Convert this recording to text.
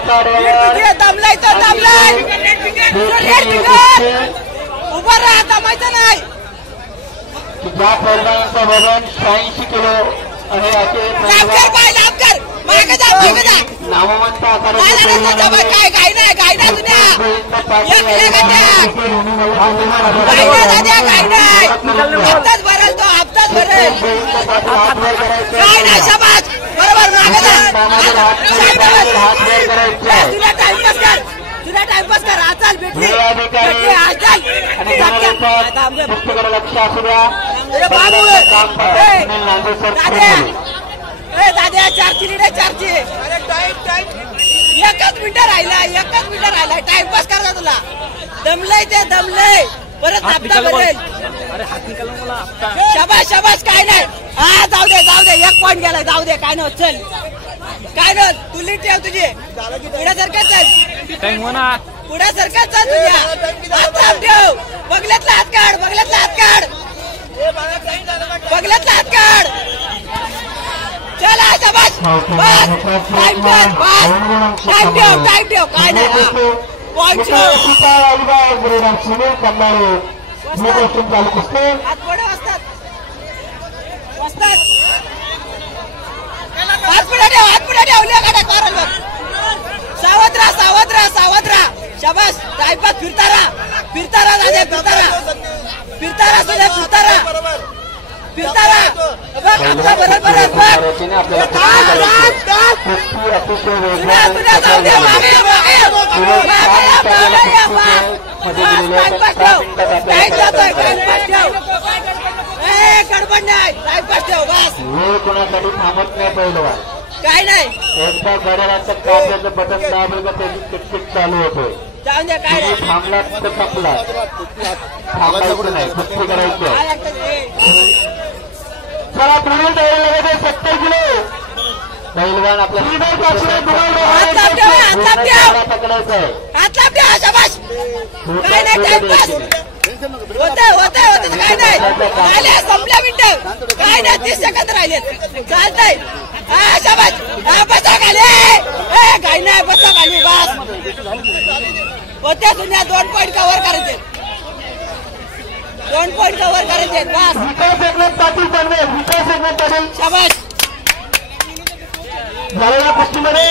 दमलाय तो दमलाय उभा राहा दमायचं नाही ज्या पैलवानाचं वजन 86 किलो आहे असे मागे जा नामवंत काय काय नाही काय नाही तुझ्या हप्ताच भरेल तो हप्ताच भरेल काय नाही शाबास बरोबर मागे जा तुला टाइमपास कर तुला टाइमपास कर आचाल भेटली लक्ष असू द्या दाद्या चारची लीड आहे चारची एकच मिनिटं राहिला टाइमपास करता तुला दमलंय ते दमलंय परत हप्ता भरेल शाबास शाबास काय नाही हा जाऊ दे एक पॉईंट गेलाय जाऊ दे काय नव्हत चल काय न तू लीड ठेव तुझी पुढे सरकार चल पुढे सरकार चल तुझ्या हात ठेव बगल्यातला हात काढ बगल्यातला हात काढ चला शाबास बस टाइम ठेव काय नाही पॉइंट हात पुढे वाजतात हात पुढे ठेव लेखाटा कॉरल बघ सावध राहा शाबास टाइमपास फिरता राहा दादा फिरता राहा गडबड नाही टाइमपास ठेव बस कोणासाठी थांबत नाही पहिलं काय नाही एकदा घड्याळाचं काढण्याचं बटन दाबलं का त्याची किटकिट चालू होतोय जाऊन द्या काय नाही थांबला तर संपला थांबायचं नाही कुस्ती करायची चला पुढील तयारी लगायचे 70 किलो पहिलवान आपल्या पकडायचं आहे शाबास काय नाही टाइमपास होते काय नाही राहिले संपल्या मिनिटं काय नाही 30 सेकंद राहिले चालतंय हा शाबास हा बसा खाली काय नाही बसा खाली बस होते दुनिया 2 पॉईंट कव्हर करायचे 2 पॉईंट कव्हर करायचे बस शाबास झालेल्या कुस्तीमध्ये